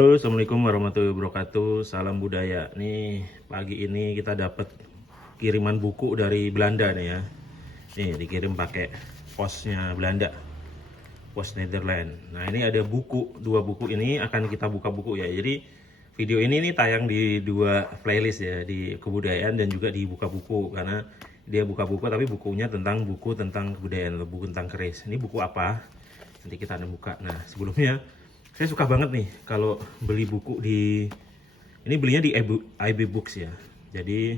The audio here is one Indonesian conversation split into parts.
Halo, assalamualaikum warahmatullahi wabarakatuh. Salam budaya. Nih pagi ini kita dapat kiriman buku dari Belanda nih ya. Nih dikirim pakai posnya Belanda, pos Netherlands. Nah ini ada buku, dua buku ini akan kita buka buku ya. Jadi video ini nih tayang di dua playlist ya, di kebudayaan dan juga di buka buku, karena dia buka buku tapi bukunya tentang buku tentang kebudayaan, buku tentang keris. Ini buku apa? Nanti kita akan buka. Nah sebelumnya saya suka banget nih kalau beli buku ini belinya di IB Books ya. Jadi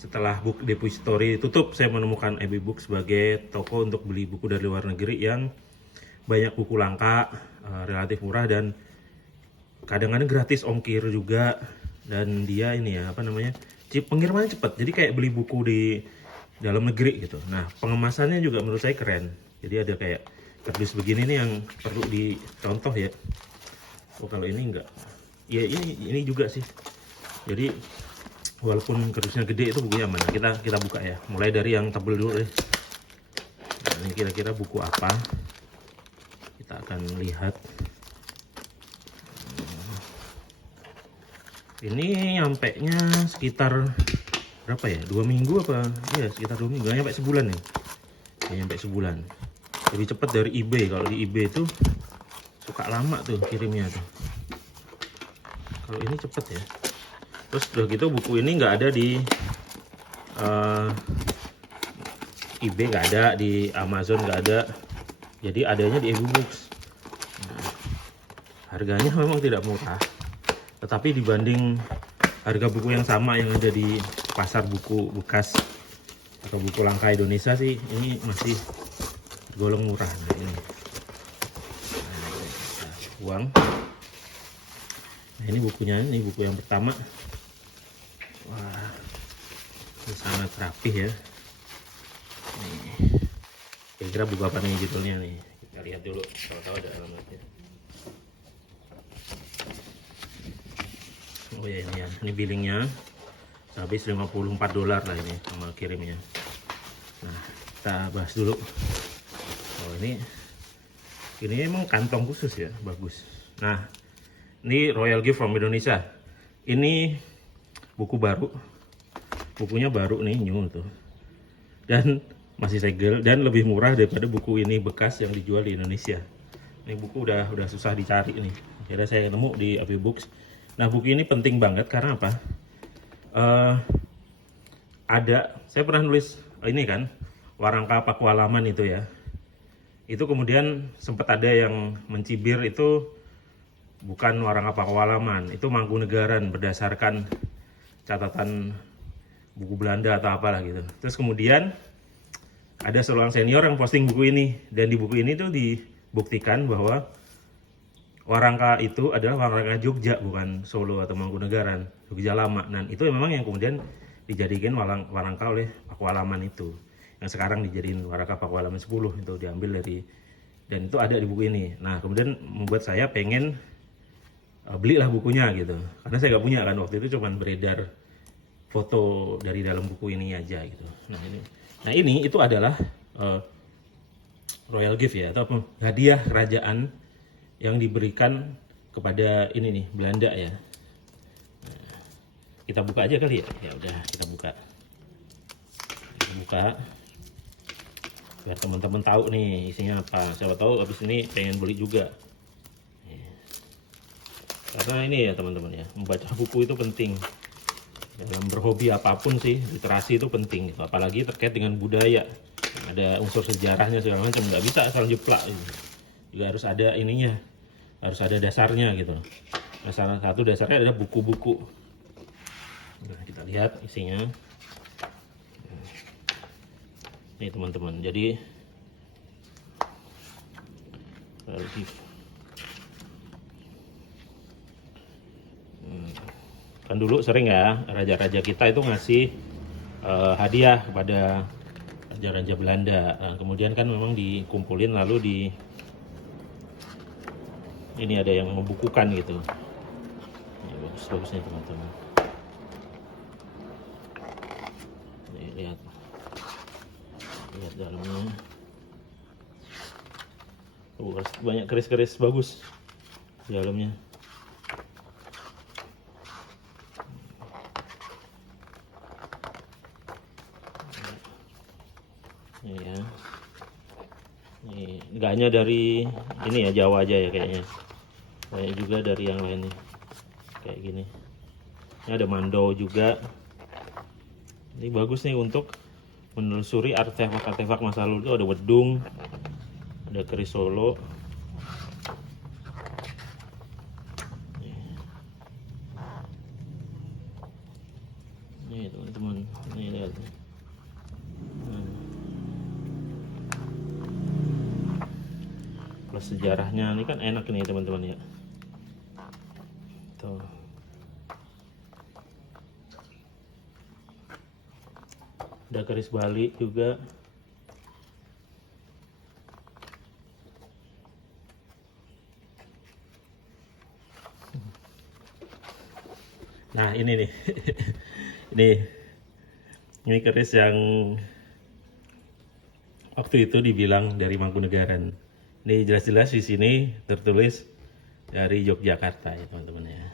setelah Book Depository tutup, saya menemukan IB Books sebagai toko untuk beli buku dari luar negeri yang banyak buku langka, relatif murah, dan kadang-kadang gratis ongkir juga. Dan dia ini ya, pengirimannya cepat. Jadi kayak beli buku di dalam negeri gitu. Nah, pengemasannya juga menurut saya keren. Jadi ada kayak kardus begini nih yang perlu dicontoh ya. Oh kalau ini enggak, ya ini juga sih. Jadi walaupun kardusnya gede, itu bukunya mana? Kita buka ya. Mulai dari yang tebel dulu deh. Nah, ini kira-kira buku apa? Kita akan lihat. Ini nyampenya sekitar berapa ya? 2 minggu apa? Iya sekitar 2 minggu. Nggak nyampe sebulan nih. Nggak nyampe sebulan. Lebih cepat dari eBay. Kalau di eBay itu suka lama tuh kirimnya tuh. Kalau ini cepet ya. Terus udah gitu buku ini nggak ada di eBay, nggak ada di Amazon, nggak ada. Jadi adanya di IB Books. Nah, harganya memang tidak murah, tetapi dibanding harga buku yang sama yang ada di pasar buku bekas atau buku langka Indonesia sih, ini masih golong murah. Nah ini, uang. Nah ini bukunya, ini buku yang pertama. Wah, ini sangat rapih ya. Kira-kira buku apa nih judulnya nih? Kita lihat dulu, tahu-tahu ada alamatnya. Oh ya ini ya, ini billingnya habis $54 lah ini sama kirimnya. Nah kita bahas dulu. Oh ini emang kantong khusus ya, bagus. Nah ini Royal Gift from Indonesia. Ini buku baru, bukunya baru nih, new tuh, dan masih segel dan lebih murah daripada buku ini bekas yang dijual di Indonesia. Ini buku udah susah dicari nih. Akhirnya saya nemu di IB Books. Nah buku ini penting banget karena apa? Saya pernah nulis ini kan, Warangka Pakualaman itu ya. Itu kemudian sempat ada yang mencibir itu bukan Warangka Pakualaman, itu Mangkunegaran berdasarkan catatan buku Belanda atau apalah gitu. Terus kemudian ada seorang senior yang posting buku ini, dan di buku ini tuh dibuktikan bahwa Warangka itu adalah Warangka Jogja, bukan Solo atau Mangkunegaran, Jogja lama. Dan itu memang yang kemudian dijadikan Warangka oleh Pakualaman itu, yang sekarang dijadiin Warangka Pakualaman 10, itu diambil dari, dan itu ada di buku ini. Nah kemudian membuat saya pengen belilah bukunya gitu, karena saya nggak punya kan, waktu itu cuman beredar foto dari dalam buku ini aja gitu. Nah ini itu adalah Royal Gift ya, atau hadiah kerajaan yang diberikan kepada ini nih, Belanda ya. Nah, kita buka aja kali ya. Ya udah kita buka. Biar teman-teman tahu nih isinya apa. Siapa tahu habis ini pengen beli juga. Karena ini ya teman-teman ya, membaca buku itu penting. Dalam berhobi apapun sih, literasi itu penting gitu. Apalagi terkait dengan budaya, ada unsur sejarahnya segala macam, nggak bisa asal jeplak gitu. Juga harus ada ininya, harus ada dasarnya gitu. Nah, salah satu dasarnya adalah buku-buku. Nah, kita lihat isinya. Nih teman-teman, jadi kan dulu sering ya raja-raja kita itu ngasih hadiah kepada raja-raja Belanda. Nah, kemudian kan memang dikumpulin lalu ini ada yang membukukan gitu. Ini bagus-bagusnya teman-teman. Nih, lihat dalamnya. Banyak keris-keris bagus di dalamnya. Ini ya. Ini nggak hanya dari ini ya, Jawa aja ya kayaknya. Banyak juga dari yang lain nih. Kayak gini. Ini ada Mando juga. Ini bagus nih untuk menelusuri artefak-artefak masa lalu. Itu ada wedung, ada keris Solo. Nih teman-teman, nih lihat. Plus sejarahnya ini kan enak nih teman-teman ya. Tuh. Ada keris Bali juga. Nah ini nih, ini keris yang waktu itu dibilang dari Mangkunegaran. Ini jelas-jelas di sini tertulis dari Yogyakarta ya teman-teman ya.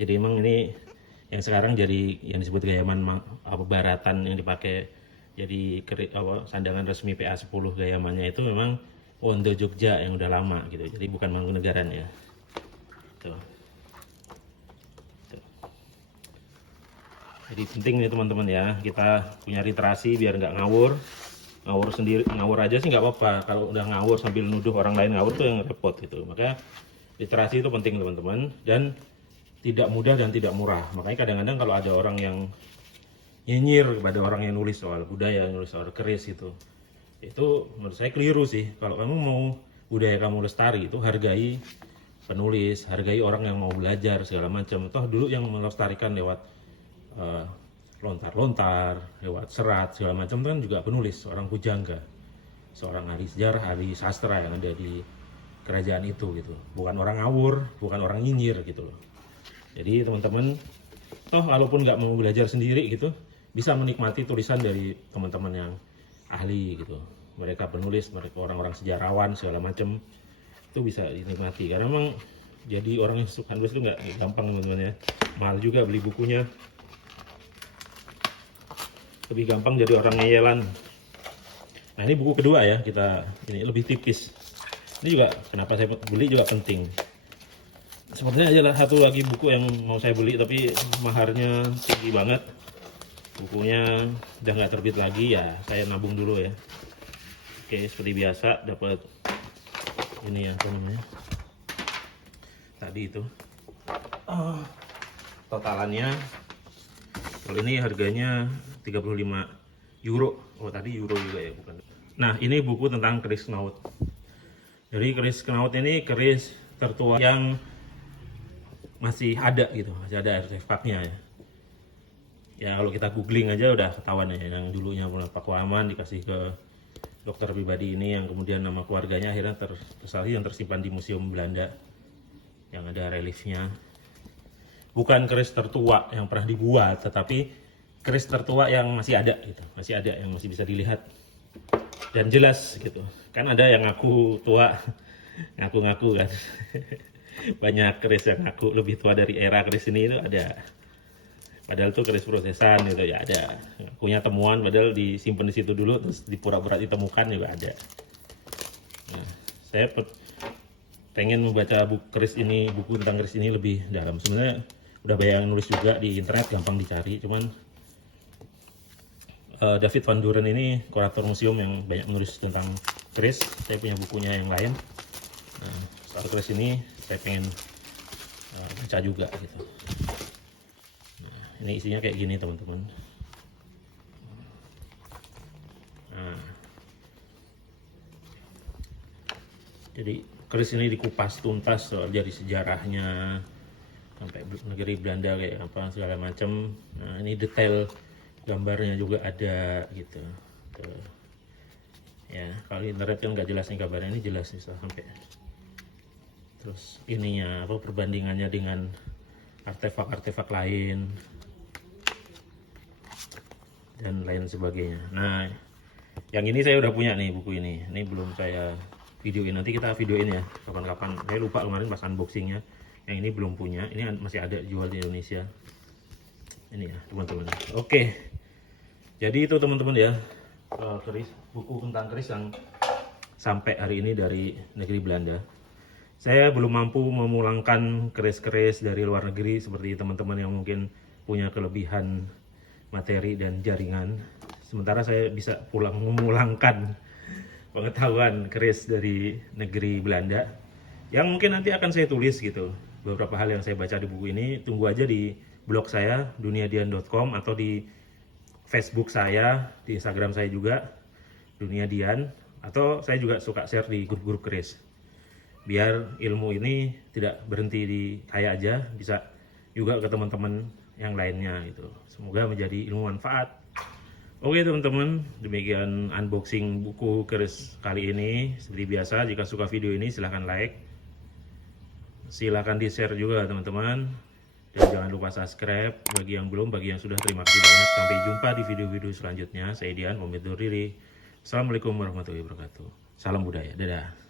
Jadi emang ini yang sekarang jadi yang disebut gayaman baratan yang dipakai jadi sandangan resmi PA10 gayamannya itu memang Wondo Jogja yang udah lama gitu. Jadi bukan Mangkunegaran ya. Tuh. Jadi penting nih teman-teman ya, kita punya literasi biar nggak ngawur. Ngawur sendiri, ngawur aja sih nggak apa-apa. Kalau udah ngawur sambil nuduh orang lain ngawur tuh yang repot gitu. Makanya literasi itu penting teman-teman, dan tidak mudah dan tidak murah. Makanya kadang-kadang kalau ada orang yang nyinyir kepada orang yang nulis soal budaya, nulis soal keris itu menurut saya keliru sih. Kalau kamu mau budaya kamu lestari, itu hargai penulis, hargai orang yang mau belajar segala macam. Toh dulu yang melestarikan lewat lontar-lontar, lewat serat segala macam kan juga penulis, seorang pujangga, seorang ahli sejarah, ahli sastra yang ada di kerajaan itu gitu. Bukan orang ngawur, bukan orang nyinyir gitu loh. Jadi teman-teman, toh walaupun nggak mau belajar sendiri gitu, bisa menikmati tulisan dari teman-teman yang ahli gitu. Mereka penulis, mereka orang-orang sejarawan segala macam, itu bisa dinikmati. Karena memang jadi orang yang suka nulis itu nggak gampang teman-teman ya. Mahal juga beli bukunya. Lebih gampang jadi orang ngeyelan. Nah ini buku kedua ya, kita ini lebih tipis. Ini juga kenapa saya beli juga penting. Sepertinya aja satu lagi buku yang mau saya beli tapi maharnya tinggi banget. Bukunya udah nggak terbit lagi ya, saya nabung dulu ya. Oke, seperti biasa dapat ini ya apa namanya tadi itu. Totalannya kalau ini harganya 35 euro. Oh tadi euro juga ya, bukan. Nah ini buku tentang keris Knaut. Jadi keris Knaut ini keris tertua yang masih ada gitu, masih ada artefaknya ya. Ya kalau kita googling aja udah ketahuan ya, yang dulunya Pakuaman dikasih ke dokter pribadi ini, yang kemudian nama keluarganya akhirnya yang tersimpan di Museum Belanda yang ada reliefnya. Bukan keris tertua yang pernah dibuat, tetapi keris tertua yang masih ada gitu, masih ada yang masih bisa dilihat dan jelas gitu. Kan ada yang ngaku tua, ngaku-ngaku kan. Banyak keris yang ngaku lebih tua dari era keris ini itu ada. Padahal tuh keris prosesan gitu ya ada. Punya temuan padahal disimpan di situ dulu terus dipura-pura ditemukan juga ada. Ya, saya pengen membaca buku tentang keris ini lebih dalam. Sebenarnya udah banyak yang nulis juga di internet, gampang dicari. Cuman David Van Doren ini kurator museum yang banyak menulis tentang keris. Saya punya bukunya yang lain. Nah, soal keris ini saya pengen baca juga gitu. Nah, ini isinya kayak gini teman-teman. Nah, jadi keris ini dikupas tuntas soal dari sejarahnya sampai negeri Belanda kayak apa segala macam. Nah ini detail gambarnya juga ada gitu. Tuh. Ya kalau internet kan nggak jelas nih gambarnya, ini jelas bisa sampai. Terus ininya apa perbandingannya dengan artefak-artefak lain dan lain sebagainya. Nah yang ini saya udah punya nih buku ini. Ini belum saya videoin, nanti kita videoin ya kapan-kapan. Saya lupa kemarin pas unboxingnya. Yang ini belum punya, ini masih ada jual di Indonesia. Ini ya teman-teman. Oke, jadi itu teman-teman ya, buku tentang keris yang sampai hari ini dari negeri Belanda. Saya belum mampu memulangkan keris-keris dari luar negeri seperti teman-teman yang mungkin punya kelebihan materi dan jaringan. Sementara saya bisa memulangkan pengetahuan keris dari negeri Belanda yang mungkin nanti akan saya tulis gitu. Beberapa hal yang saya baca di buku ini, tunggu aja di blog saya duniadian.com atau di Facebook saya, di Instagram saya juga Dunia Dian, atau saya juga suka share di grup-grup keris. Biar ilmu ini tidak berhenti di saya aja, bisa juga ke teman-teman yang lainnya gitu. Semoga menjadi ilmu manfaat. Oke teman-teman, demikian unboxing buku keris kali ini. Seperti biasa, jika suka video ini silahkan like, silahkan di share juga teman-teman, dan jangan lupa subscribe bagi yang belum, bagi yang sudah terima kasih banyak. Sampai jumpa di video-video selanjutnya. Saya Dian, pamit undur diri. Assalamualaikum warahmatullahi wabarakatuh. Salam budaya, dadah.